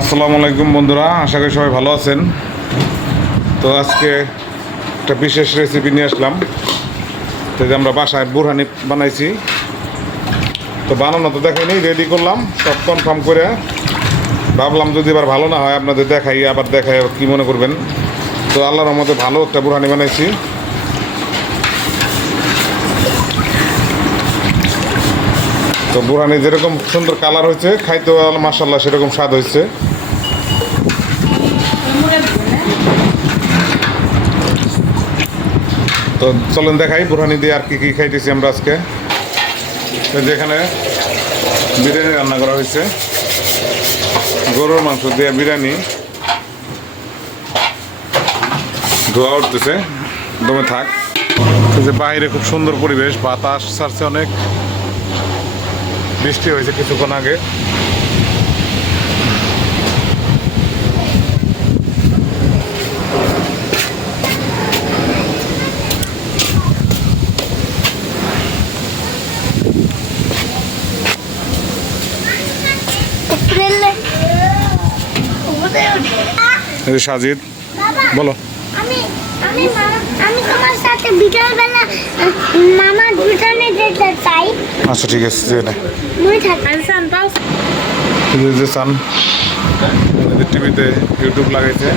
আসসালামু আলাইকুম বন্ধুরা, আশা করি সবাই ভালো আছেন। তো আজকে একটা বিশেষ রেসিপি নিয়ে আসলাম। তো যে আমরা বাসায় বুরহানি বানাইছি। তো বানানো তো দেখাইনি রেডি করলাম, সব কনফার্ম করে। ভাবলাম যদি এবার ভালো না হয়, আপনাদের দেখাই, আবার দেখাই কী মনে করবেন। তো আল্লাহর মধ্যে ভালো একটা বুরহানি বানাইছি। তো বুরহানি যেরকম সুন্দর কালার হয়েছে, খাইতেও মাসাল্লাহ সেরকম স্বাদ হয়েছে। তো চলেন দেখাই বুরহানি দিয়ে আর কি কি খাইতেছি আমরা আজকে। যেখানে বিরিয়ানি রান্না করা হয়েছে, গরুর মাংস দিয়ে বিরিয়ানি। ধোয়া উঠতেছে, দমে থাক। যে বাইরে খুব সুন্দর পরিবেশ, বাতাস ছাড়ছে অনেক। বৃষ্টি হয়েছে কিছুক্ষণ আগে। সাজিদ বলো। আমি আমি আমি তোমার সাথে বিকালবেলা মামার দোকানে যেতে চাই আচ্ছা ঠিক আছে যে নে। থাকে Alsan, paus. এই যে- সান টিভিতে ইউটিউব লাগাইছে আছে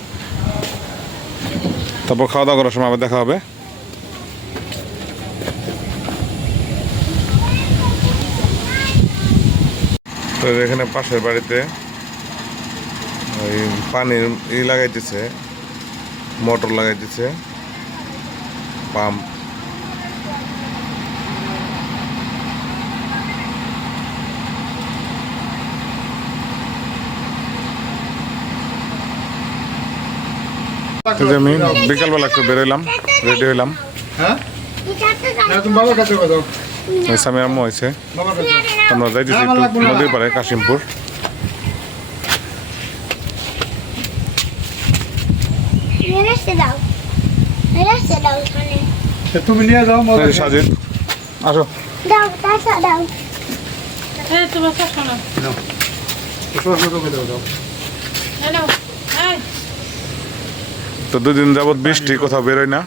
তারপর খাওয়া দাওয়া করার সময় আবার দেখা হবে। তো এখানে পাশের বাড়িতে ওই পানির ই লাগাইতেছে, মোটর লাগাইতেছে, পাম্প। আমি বিকালবেলা একটু বেরোলাম রেডি হইলাম। হ্যাঁ? এটাতে না তুমি বাবার কাছে কথা ওই স্বামী আম্মু হয়েছে আমরা যাইতেছি একটু নদীর পাড়ে কাশিমপুর। তুমি নিয়ে যাও সাজিদ আসো। দাও দাও দাও। দাও. তো দুদিন যাবৎ বৃষ্টি, কোথাও বেরোয় না।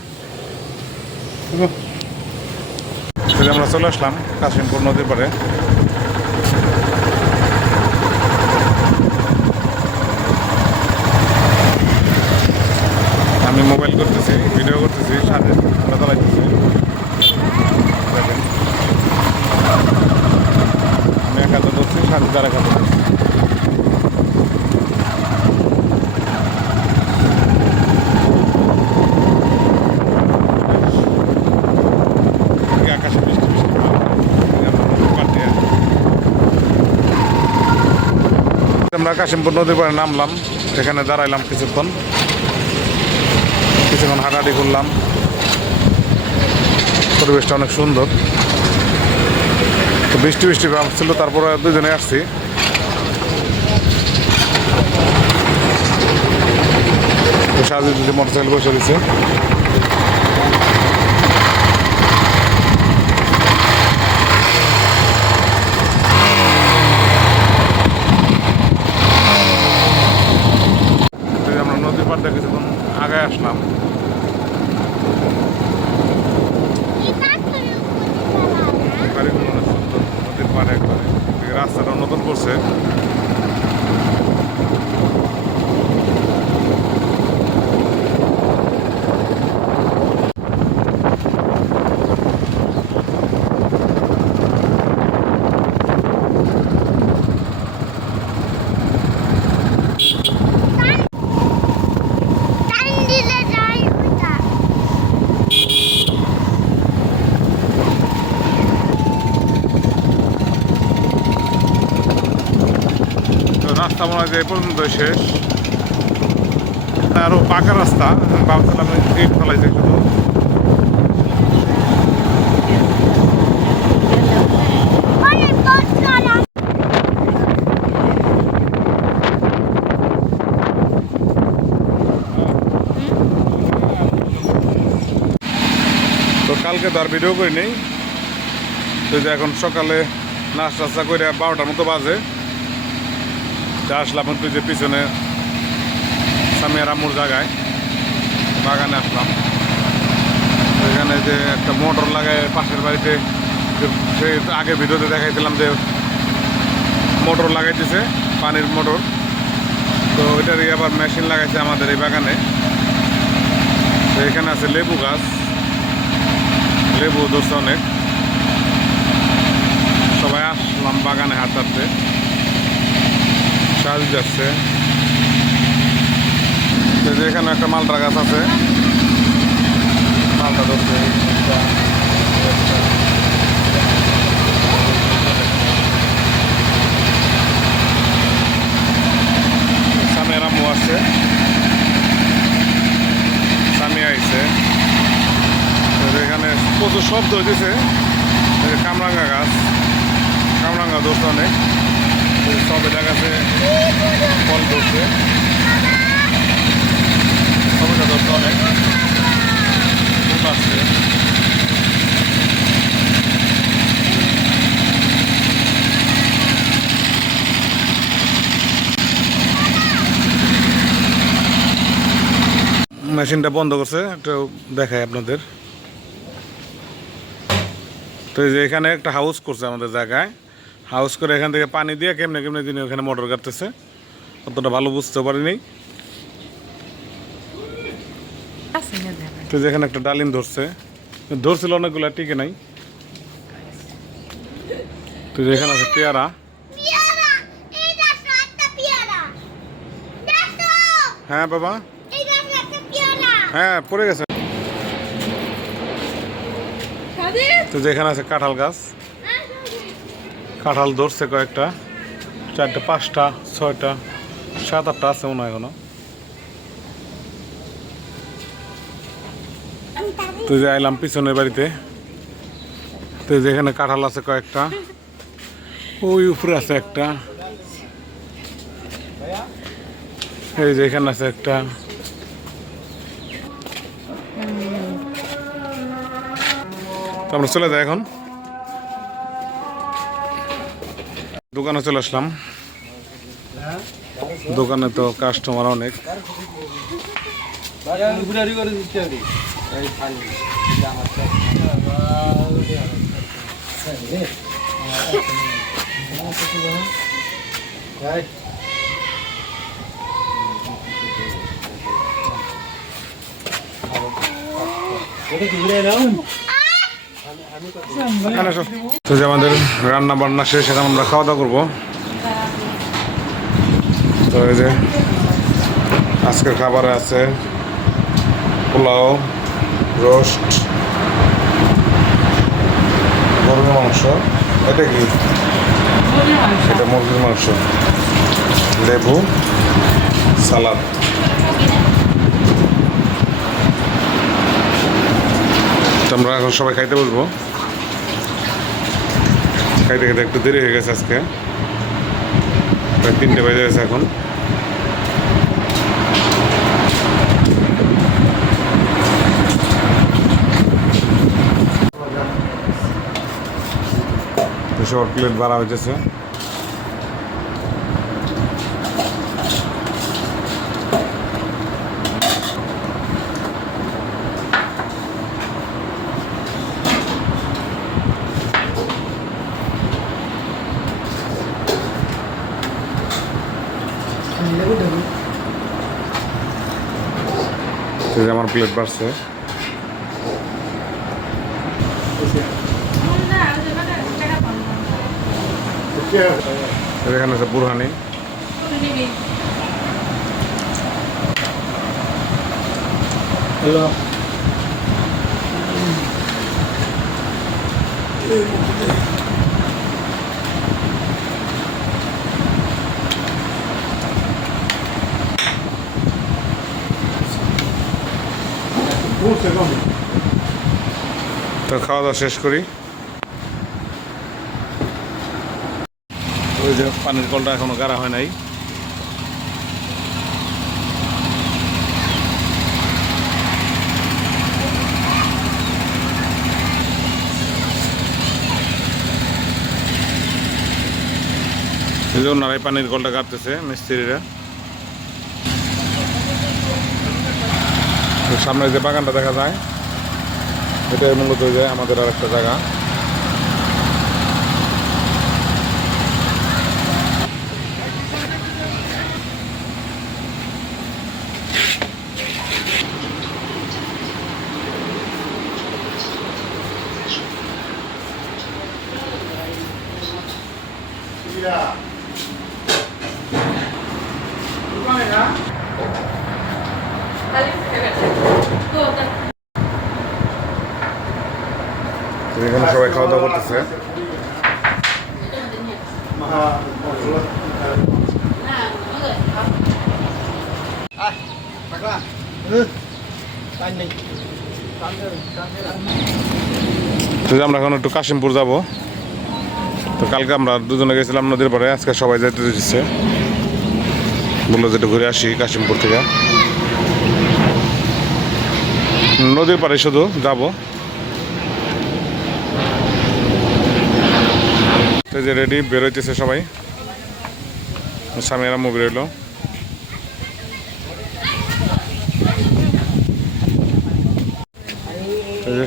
আমরা চলে আসলাম কাশিমপুর নদীর পাড়ে। আমি মোবাইল করতেছি, ভিডিও করতেছি আমি এক ধরছি সাথে তার এক হাতে ধরছি। এই আকাশে বৃষ্টি বৃষ্টি ভাব। এই আমরা নদীর পাড় দিয়ে। আমরা কাশিমপুর নদীর পাড়ে নামলাম এখানে দাঁড়াইলাম কিছুক্ষণ। কিছুক্ষণ হাঁটাহাঁটি করলাম। পরিবেশটা অনেক সুন্দর। তো বৃষ্টি বৃষ্টি ভাব ছিল, তারপরে দুজনে আসছি। তো সাজি দিদি মোটরসাইকেল বসে দিচ্ছে তো এই আমরা নদীর পাড়টা কিছুক্ষণ আগে রাস্তা মনে হয় পর্যন্ত শেষ আরও পাকা রাস্তা ভাবছিলাম ইট ফেলাইছে শুধু কালকে তো আর ভিডিও করি নেই। তো যে এখন সকালে নাস্তা টাস্তা করে বারোটার মতো বাজে। যা আসলাম যে পিছনে সামিয়ার আম্মুর জায়গায়, বাগানে আসলাম। এখানে যে একটা মোটর লাগায় পাশের বাড়িতে সে আগে ভিডিওতে দেখাইছিলাম যে মোটর লাগাইতেছে, পানির মোটর। তো ওইটারই আবার মেশিন লাগাইছে আমাদের এই বাগানে। তো এখানে আছে লেবু গাছ। লেবু ধরছে অনেক। সবাই আসলাম বাগানে হাঁটাতে। সাজ যাচ্ছে। এখানে একটা মালটা গাছ আছে। মালটা ধরছে। এখানে প্রচুর শব্দ হইতেছে। কামরাঙ্গা গাছ। কামরাঙ্গা ধরছে অনেক। সবেদা গাছে ফল ধরছে। সবেদা ধরছে অনেক। আসছে মেশিনটা বন্ধ করছে, একটু দেখাই আপনাদের। তো এখানে একটা হাউস করছে আমাদের জায়গায়। হাউস করে এখান থেকে পানি দিয়ে কেমনে কেমনে দিনে ওখানে মোটর কাটতেছে অতটা ভালো বুঝতে পারিনি। তো যেখানে একটা ডালিম ধরছে ধরছিল অনেকগুলো টিকে নাই। তো যেখানে আছে পেয়ারা। হ্যাঁ বাবা। হ্যাঁ পড়ে গেছে। তো যেখানে আছে কাঁঠাল গাছ। কাঁঠাল ধরছে কয়েকটা, চারটা, পাঁচটা, ছয়টা সাত আটটা আছে মনে হয় এখনও। তো যে আইলাম পিছনের বাড়িতে, তো যেখানে কাঁঠাল আছে কয়েকটা, ওই উপরে আছে একটা। এই যে এখানে আছে একটা। আমরা চলে যাই এখন। দোকানে চলে আসলাম দোকানে তো কাস্টমার অনেক এসো। তো যে আমাদের রান্না বান্না শেষ, এখন আমরা খাওয়া দাওয়া করব। তো এই যে আজকের খাবারে আছে পোলাও, রোস্ট, গরুর মাংস। এটা কি? এটা মুরগির মাংস। লেবু, সালাদ। আমরা এখন সবাই খাইতে বসবো। খাইতে খাইতে একটু দেরি হয়ে গেছে আজকে। প্রায় তিনটে বেজে গেছে এখন। সবার প্লেট বাড়া হয়েছে তো এই যে আমার প্লেট বাড়ছে এখানে আছে বুরহানি। হ্যালো তো খাওয়া দাওয়া শেষ করি। ওই যে পানির কলটা এখনও গাড়া হয় নাই। ওনারাই পানির কলটা কাটতেছে মিস্ত্রিরা। সামনে যে বাগানটা দেখা যায় এটাই মূলত যে আমাদের আর একটা জায়গা। তো এখানে সবাই খাওয়া দাওয়া করতেছে? আমরা এখন একটু কাশিমপুর যাব। তো কালকে আমরা দুজনে গেছিলাম নদীর পরে আজকে সবাই যেতে দিচ্ছে বলল যে ঘুরে আসি কাশিমপুর থেকে। নদীর পাড়ে শুধু যাব। যে রেডি বেরোইতেছে সবাই। স্বামীরা মুভি রইল।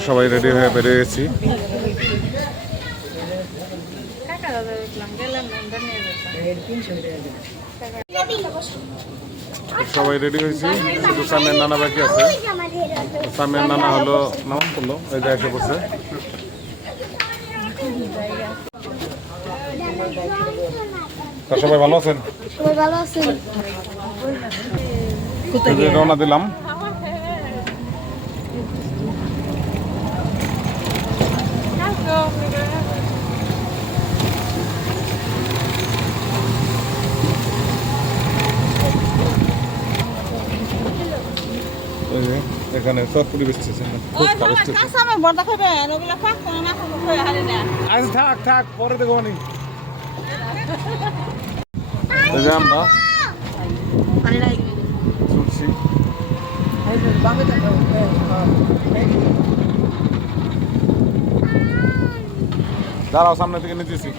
সবাই রেডি হয়ে বেরিয়ে সবাই রেডি হয়েছি। শুধু স্বামীর নানা বাকি আছে। যে নানা হলো নাম করল এই যে এসে পড়ছে তা সবাই ভালো আছেন? সবাই ভালো আছেন? এই যে রওনা দিলাম এই যে এখানে চটপুরি বেচতেছে ওই তোমার কাঁচা আমার বড় খাবে ওগুলো পাক করে না খাব কই হারি না। আজ থাক থাক পরে দেখো যে আমরা শুনছি দাঁড়াও সামনে থেকে নিতেছি।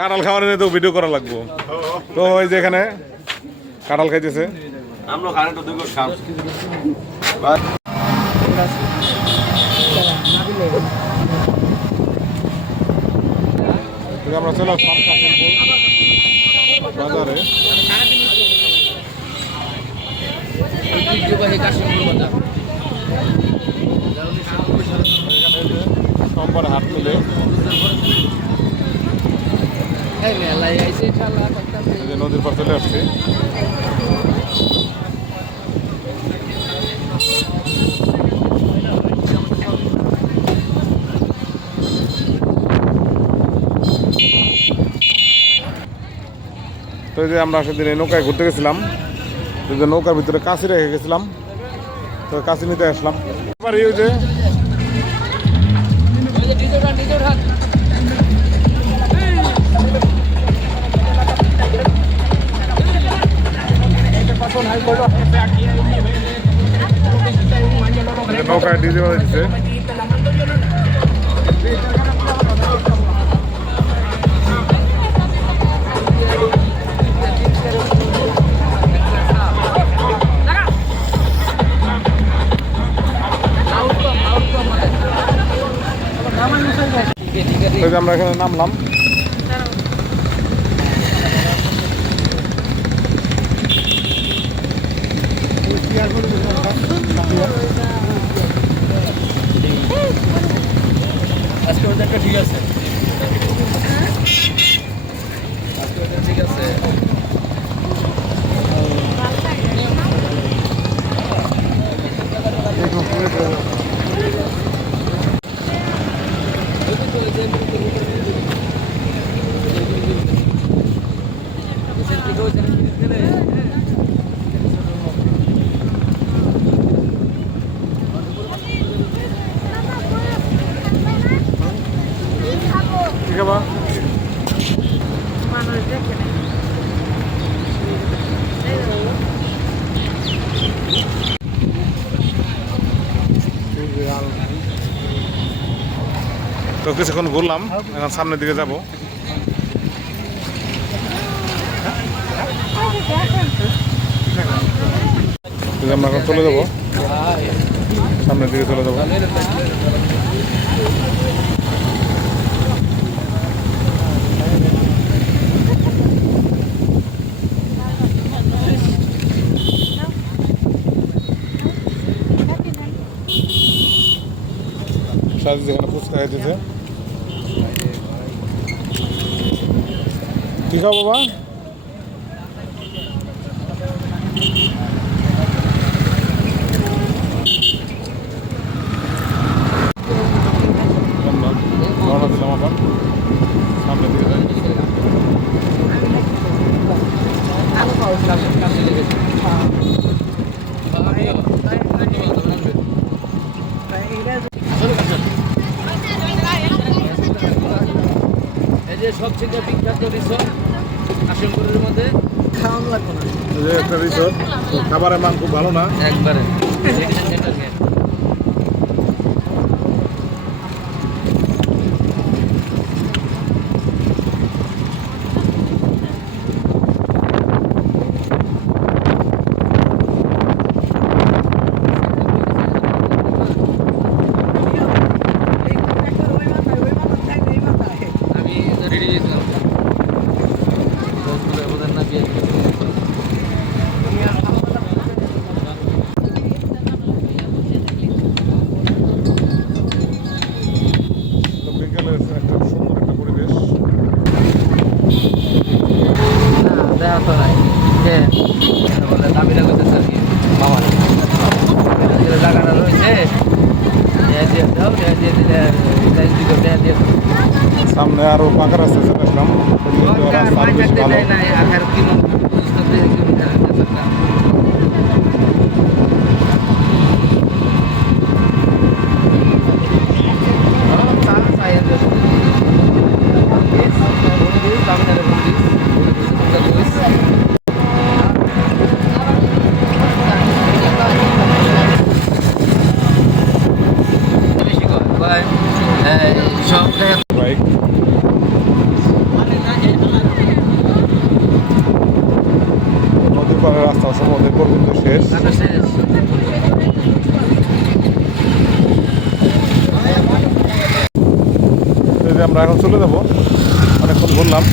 কাঁঠাল খাওয়ার তো ভিডিও করা লাগবো। তো ওই যে এখানে কাঁঠাল খাইতেছে। আমরা চলো কাশিমপুর বাজারে। সোমবার হাট তুলে নদীর পর চলে আসছি। তো যে আমরা সেদিন নৌকায় ঘুরতে গেছিলাম। তো যে নৌকার ভিতরে কাশি রেখে গেছিলাম। তো কাশি নিতে আসলাম। এবার এই যে এই যে নৌকায় ডিজে বাজাইছে তো এই যে আমরা এখানে নামলাম আজকে ওদের একটা ঠিক আছে ঠিক আছে কিছুক্ষণ ঘুরলাম, এখন সামনের দিকে যাব। আমরা এখন চলে যাব। সামনের দিকে চলে যাব। সাজি যেখানে ফুচকা খাইতেছে। কি খাও বাবা? যে সবথেকে বিখ্যাত রিসোর্ট মধ্যে খাওয়ানো লাগবে না। একটা রিসোর্ট খাবারের মান খুব ভালো না? একবারে আমি রেডি হয়েছিলাম দশগুলো অবদান না দিয়ে তো বিকেলের একটা সুন্দর একটা পরিবেশ না দেখা তো নাই যে বলে দাবিটা করতেছে আর কি মামা যে জায়গাটা রয়েছে দেয়া দিয়ে দাও দেয়া দিয়ে দিলে দেয়া দিয়ে দেয়া দিয়ে সামনে আরও পাকা রাস্তা চলে আসলাম কিন্তু রাস্তা আরও বেশ ভালো নাই আর কি মন বুঝতে কিলোমিটার সব জায়গা বাইক নদীর পাড়ের রাস্তা সম্ভবত এই পর্যন্ত শেষ শেষ তো এই যে আমরা এখন চলে যাব। অনেকক্ষণ ঘুরলাম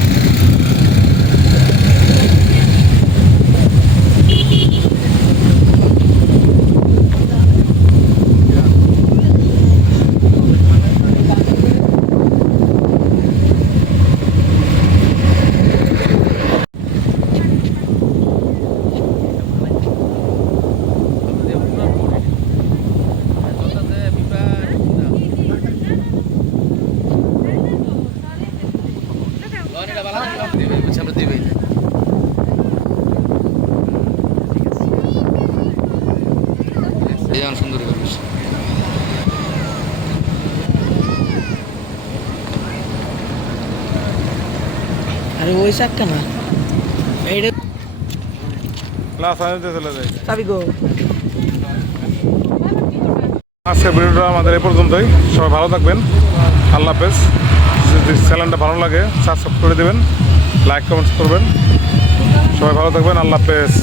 আমরা দিবেই যেমন সুন্দর পরিবেশ আরে ওই না। এইটা ক্লাস আনতে চলে যাই। চাবি গো। আজকের ভিডিওটা আমাদের এ পর্যন্তই। সবাই ভালো থাকবেন। আল্লাহ হাফেজ। যদি চ্যানেলটা ভালো লাগে সাবস্ক্রাইব করে দেবেন। লাইক কমেন্টস করবেন। সবাই ভালো থাকবেন। আল্লাহ হাফেজ।